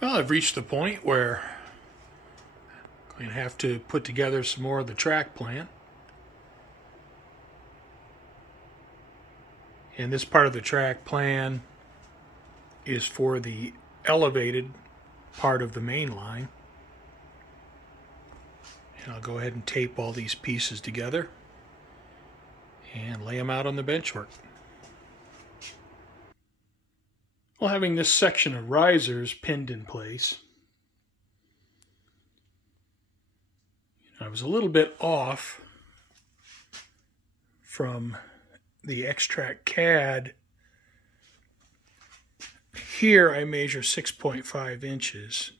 Well, I've reached the point where I'm going to have to put together some more of the track plan. And this part of the track plan is for the elevated part of the main line. And I'll go ahead and tape all these pieces together and lay them out on the benchwork. Well, having this section of risers pinned in place, I was a little bit off from the X-Track CAD. Here I measure 6.5 inches.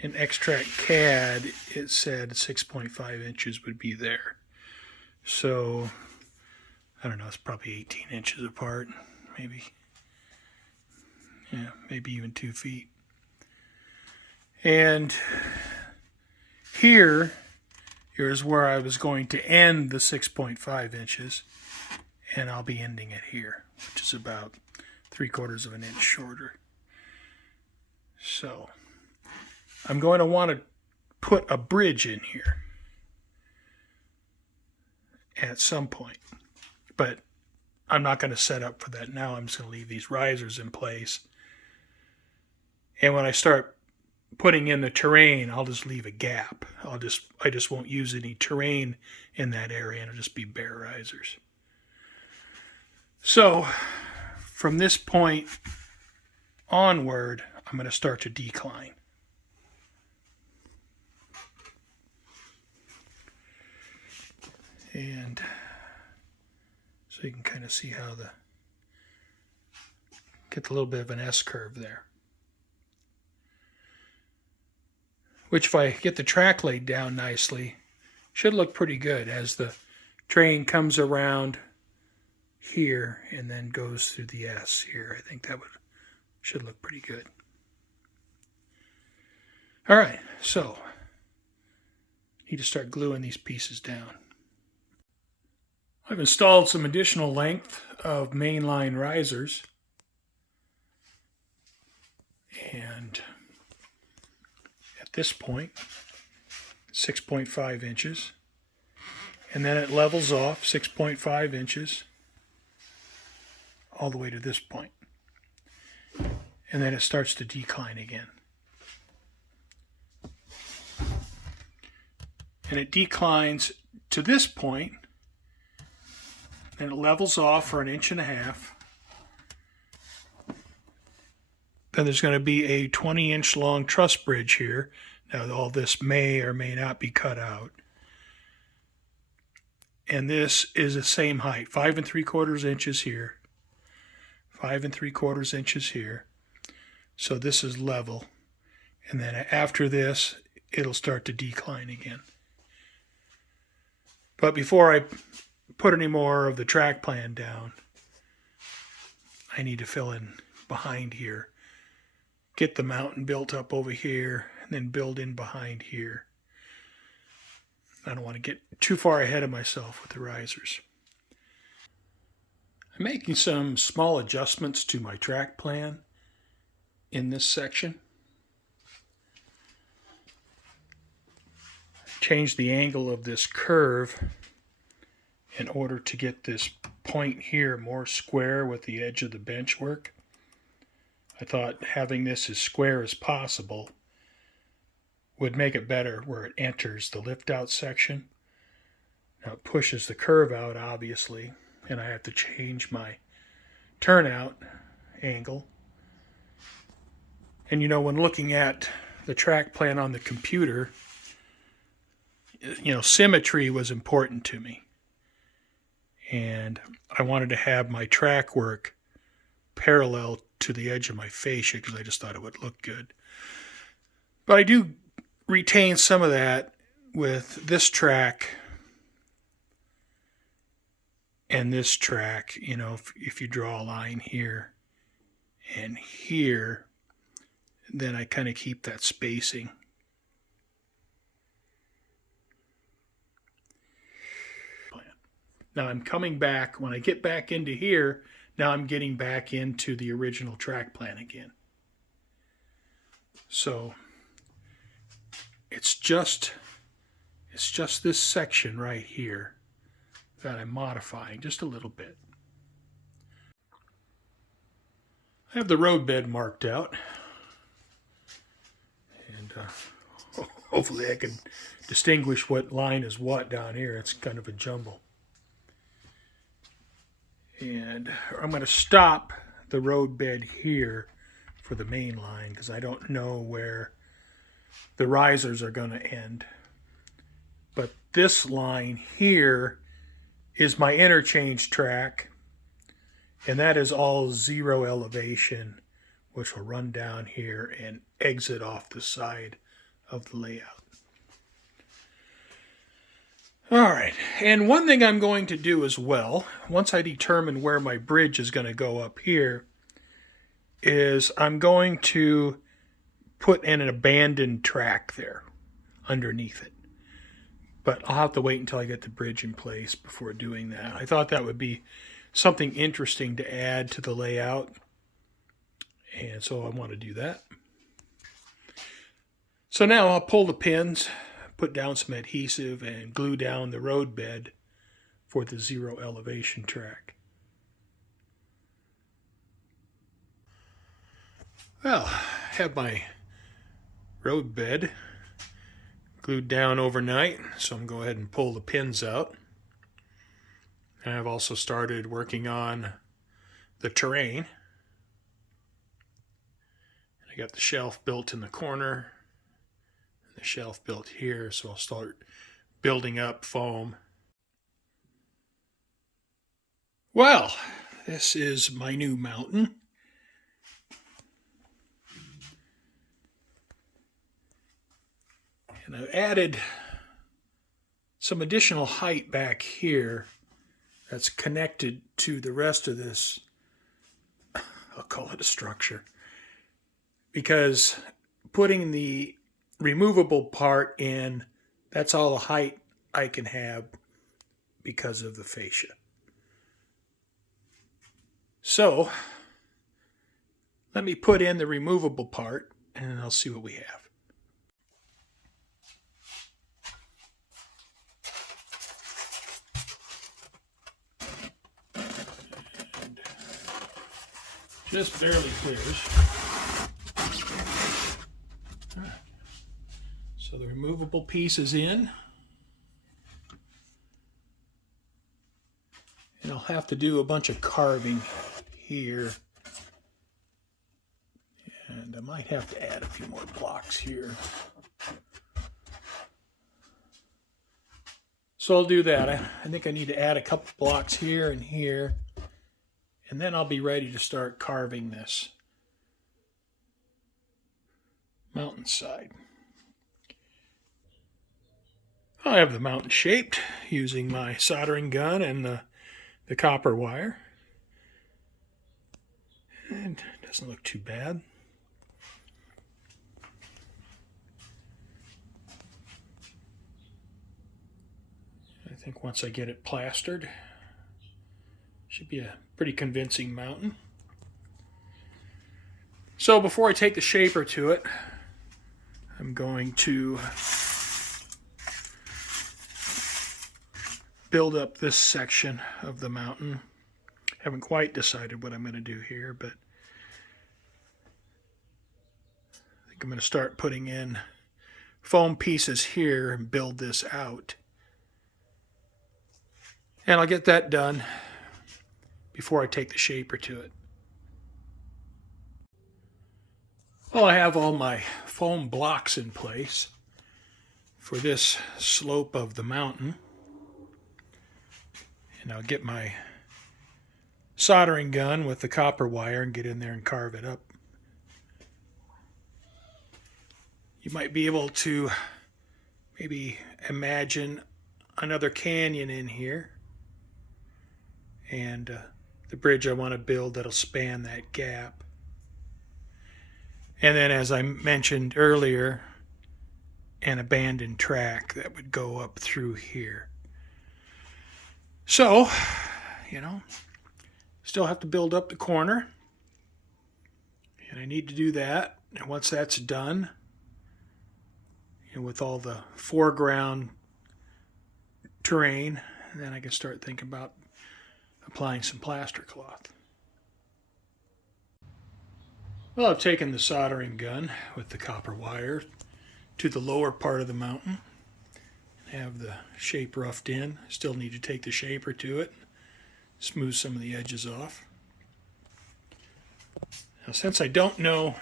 In X-Track CAD, it said 6.5 inches would be there. So, I don't know, it's probably 18 inches apart, maybe. Yeah, maybe even 2 feet. And here's where I was going to end the 6.5 inches, and I'll be ending it here, which is about 3/4 of an inch shorter. So I'm going to want to put a bridge in here at some point, but I'm not going to set up for that now. I'm just going to leave these risers in place. And when I start putting in the terrain, I'll just leave a gap. I just won't use any terrain in that area, and it'll just be bare risers. So from this point onward, I'm going to start to decline. And so you can kind of see how get a little bit of an S curve there. Which, if I get the track laid down nicely, should look pretty good as the train comes around here and then goes through the S here. I think that should look pretty good. All right, so need to start gluing these pieces down. I've installed some additional length of mainline risers, and at this point, 6.5 inches, and then it levels off 6.5 inches all the way to this point, and then it starts to decline again. And it declines to this point, and it levels off for 1.5 inches. Then there's going to be a 20-inch long truss bridge here. Now all this may or may not be cut out. And this is the same height, 5 3/4 inches here, 5 3/4 inches here. So this is level. And then after this, it'll start to decline again. But before I put any more of the track plan down, I need to fill in behind here. Get the mountain built up over here, and then build in behind here. I don't want to get too far ahead of myself with the risers. I'm making some small adjustments to my track plan in this section. Change the angle of this curve in order to get this point here more square with the edge of the benchwork. I thought having this as square as possible would make it better where it enters the lift out section. Now it pushes the curve out, obviously, and I have to change my turnout angle. And when looking at the track plan on the computer, symmetry was important to me. And I wanted to have my track work parallel to the edge of my fascia because I just thought it would look good. But I do retain some of that with this track and this track. If you draw a line here and here, then I kind of keep that spacing. Now I'm coming back, when I get back into here, now I'm getting back into the original track plan again. So it's just this section right here that I'm modifying just a little bit. I have the roadbed marked out, and hopefully I can distinguish what line is what down here. It's kind of a jumble. And I'm going to stop the roadbed here for the main line because I don't know where the risers are going to end. But this line here is my interchange track, and that is all 0 elevation, which will run down here and exit off the side of the layout. All right, and one thing I'm going to do as well, once I determine where my bridge is going to go up here, is I'm going to put in an abandoned track there underneath it. But I'll have to wait until I get the bridge in place before doing that. I thought that would be something interesting to add to the layout, and so I want to do that. So now I'll pull the pins, put down some adhesive, and glue down the roadbed for the 0 elevation track. Well, I have my roadbed glued down overnight, so I'm going to go ahead and pull the pins out. And I've also started working on the terrain. I got the shelf built in the corner, the shelf built here, so I'll start building up foam. Well, this is my new mountain. And I've added some additional height back here that's connected to the rest of this, I'll call it a structure, because putting the removable part in, that's all the height I can have because of the fascia. So let me put in the removable part and I'll see what we have. And just barely clears. So the removable piece is in. And I'll have to do a bunch of carving here. And I might have to add a few more blocks here. So I'll do that. I think I need to add a couple blocks here and here. And then I'll be ready to start carving this mountainside. I have the mountain shaped using my soldering gun and the copper wire. And it doesn't look too bad. I think once I get it plastered, should be a pretty convincing mountain. So before I take the shaper to it, I'm going to build up this section of the mountain. Haven't quite decided what I'm going to do here, but I think I'm going to start putting in foam pieces here and build this out. And I'll get that done before I take the shaper to it. Well, I have all my foam blocks in place for this slope of the mountain. And I'll get my soldering gun with the copper wire and get in there and carve it up. You might be able to maybe imagine another canyon in here, and the bridge I want to build that'll span that gap. And then, as I mentioned earlier, an abandoned track that would go up through here. So, still have to build up the corner, and I need to do that. And once that's done, and with all the foreground terrain, then I can start thinking about applying some plaster cloth. Well, I've taken the soldering gun with the copper wire to the lower part of the mountain. Have the shape roughed in. Still need to take the shaper to it, smooth some of the edges off. Now, since I don't know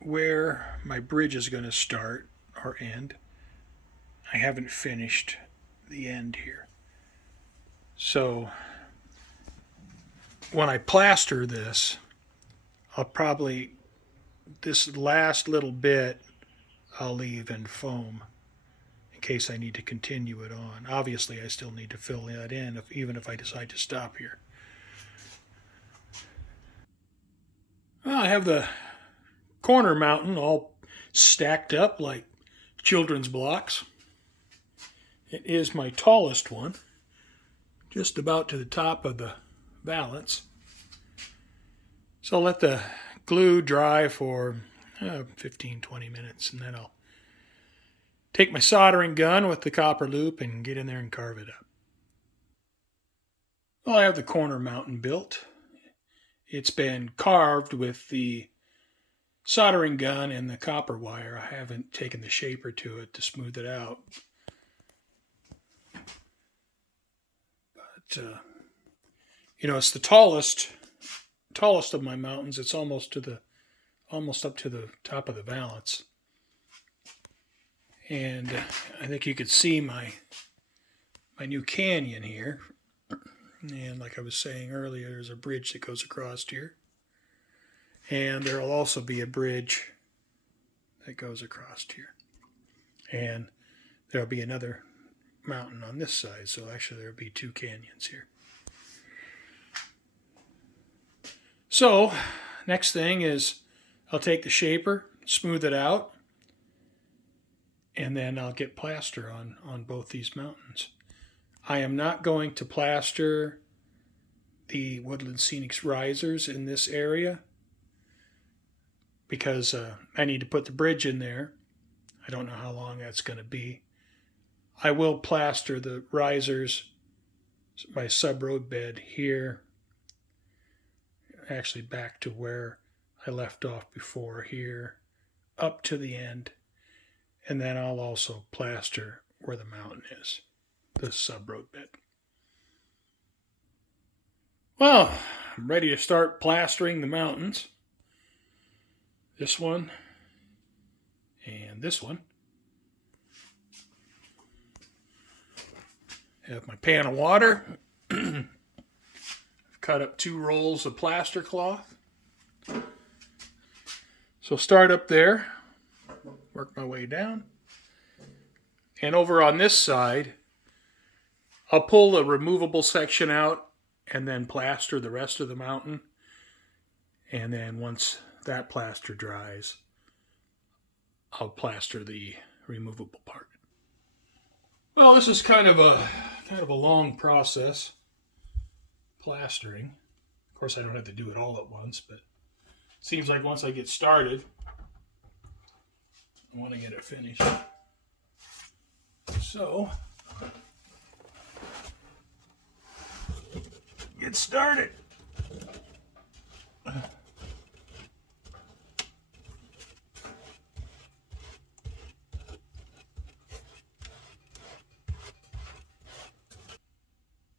where my bridge is going to start or end, I haven't finished the end here. So when I plaster this, this last little bit I'll leave in foam in case I need to continue it on. Obviously, I still need to fill that in even if I decide to stop here. Well, I have the corner mountain all stacked up like children's blocks. It is my tallest one, just about to the top of the valance. So I'll let the glue dry for 15-20 minutes, and then I'll take my soldering gun with the copper loop and get in there and carve it up. Well, I have the corner mountain built. It's been carved with the soldering gun and the copper wire. I haven't taken the shaper to it to smooth it out. But, it's the tallest of my mountains. It's almost up to the top of the valance. And I think you could see my new canyon here. And like I was saying earlier, there's a bridge that goes across here. And there will also be a bridge that goes across here. And there'll be another mountain on this side. So actually there'll be two canyons here. So next thing is I'll take the shaper, smooth it out, and then I'll get plaster on both these mountains. I am not going to plaster the Woodland Scenics risers in this area because I need to put the bridge in there. I don't know how long that's going to be. I will plaster the risers by sub-roadbed here, actually back to where I left off before here, up to the end, and then I'll also plaster where the mountain is, the sub-roadbed. Well, I'm ready to start plastering the mountains. This one and this one. Have my pan of water. Cut up 2 rolls of plaster cloth. So start up there, work my way down. And over on this side, I'll pull the removable section out and then plaster the rest of the mountain. And then once that plaster dries, I'll plaster the removable part. Well, this is kind of a long process, plastering. Of course, I don't have to do it all at once, but it seems like once I get started, I want to get it finished. So, get started.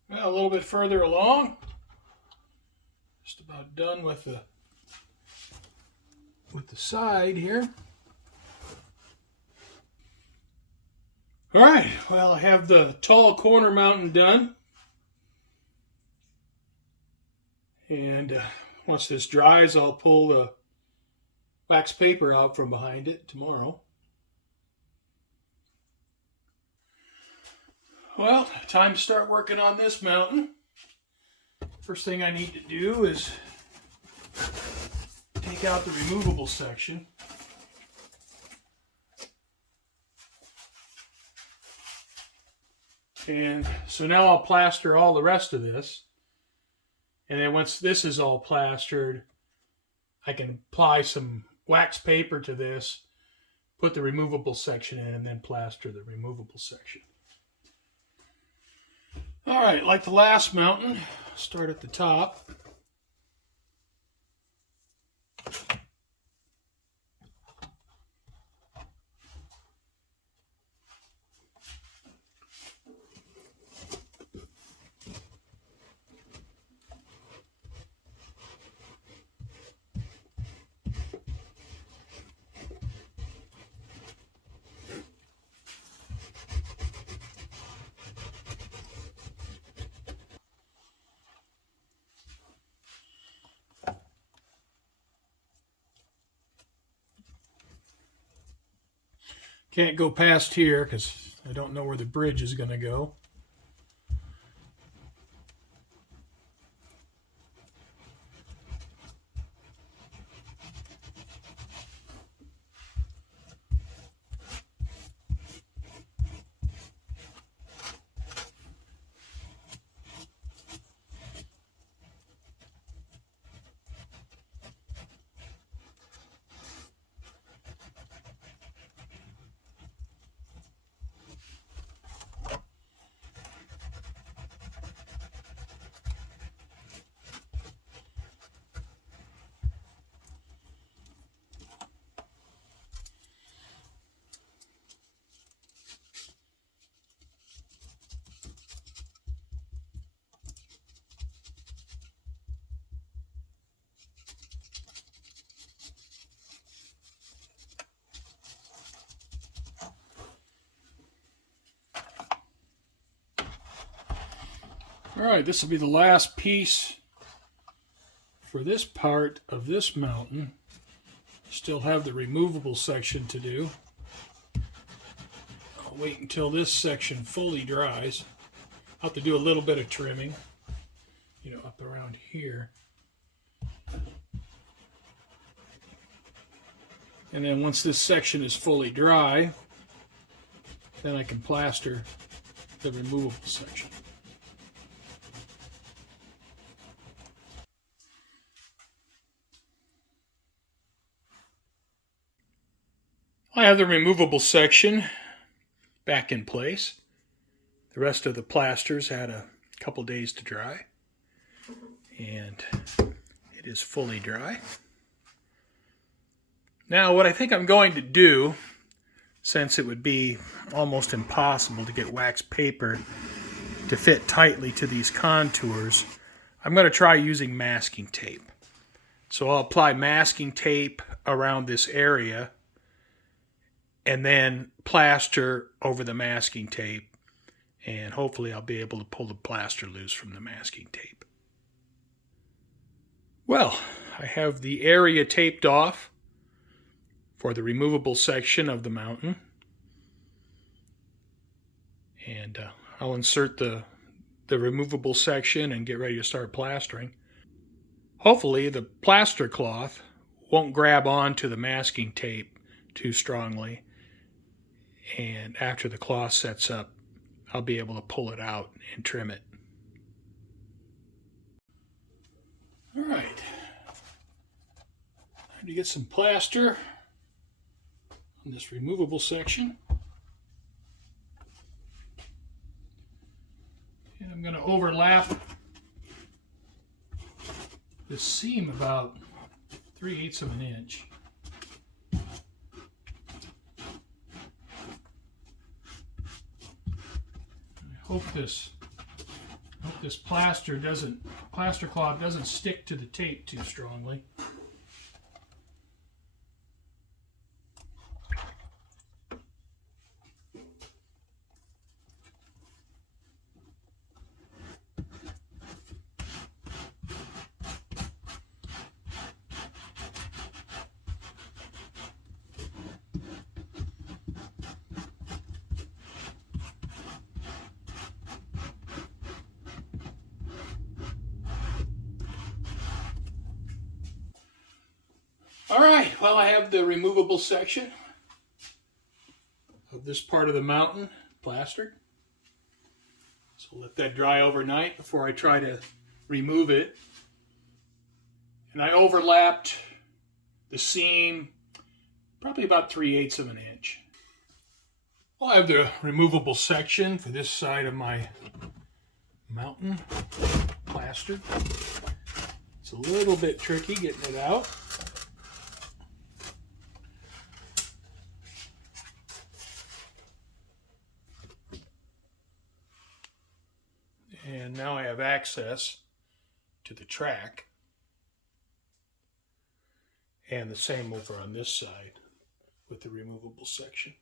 Well, a little bit further along. Just about done with the side here. All right, well, I have the tall corner mountain done. And once this dries, I'll pull the wax paper out from behind it tomorrow. Well, time to start working on this mountain. First thing I need to do is take out the removable section. And so now I'll plaster all the rest of this. And then once this is all plastered, I can apply some wax paper to this, put the removable section in, and then plaster the removable section. All right, like the last mountain, start at the top. Can't go past here because I don't know where the bridge is going to go. All right, this will be the last piece for this part of this mountain. Still have the removable section to do. I'll wait until this section fully dries. I'll have to do a little bit of trimming, up around here. And then once this section is fully dry, then I can plaster the removable section. I have the removable section back in place. The rest of the plasters had a couple days to dry, and it is fully dry. Now what I think I'm going to do, since it would be almost impossible to get wax paper to fit tightly to these contours, I'm going to try using masking tape. So I'll apply masking tape around this area and then plaster over the masking tape, and hopefully I'll be able to pull the plaster loose from the masking tape. Well, I have the area taped off for the removable section of the mountain, and I'll insert the removable section and get ready to start plastering. Hopefully the plaster cloth won't grab onto the masking tape too strongly, and after the cloth sets up, I'll be able to pull it out and trim it. All right, time to get some plaster on this removable section. And I'm going to overlap this seam about 3/8 of an inch. Hope this plaster cloth doesn't stick to the tape too strongly. All right, well, I have the removable section of this part of the mountain plastered. So let that dry overnight before I try to remove it. And I overlapped the seam probably about 3/8 of an inch. Well, I have the removable section for this side of my mountain plaster. It's a little bit tricky getting it out. And now I have access to the track. And the same over on this side with the removable section.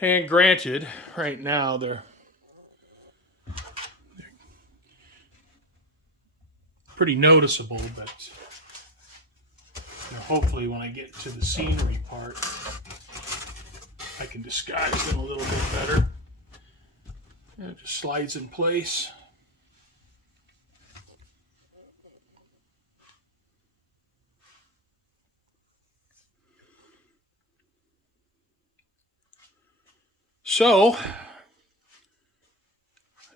And granted, right now they're pretty noticeable, but hopefully when I get to the scenery part, I can disguise them a little bit better. It just slides in place. So, I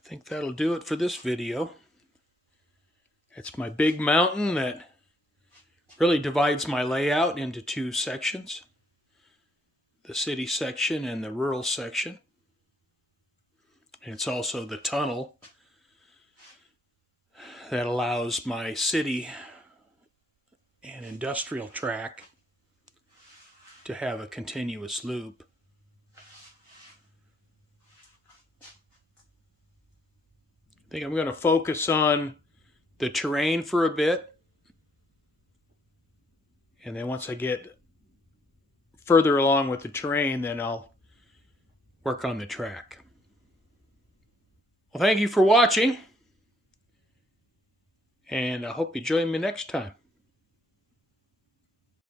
think that'll do it for this video. It's my big mountain that really divides my layout into two sections. The city section and the rural section. And it's also the tunnel that allows my city and industrial track to have a continuous loop. I think I'm going to focus on the terrain for a bit. And then once I get further along with the terrain, then I'll work on the track. Well, thank you for watching. And I hope you join me next time.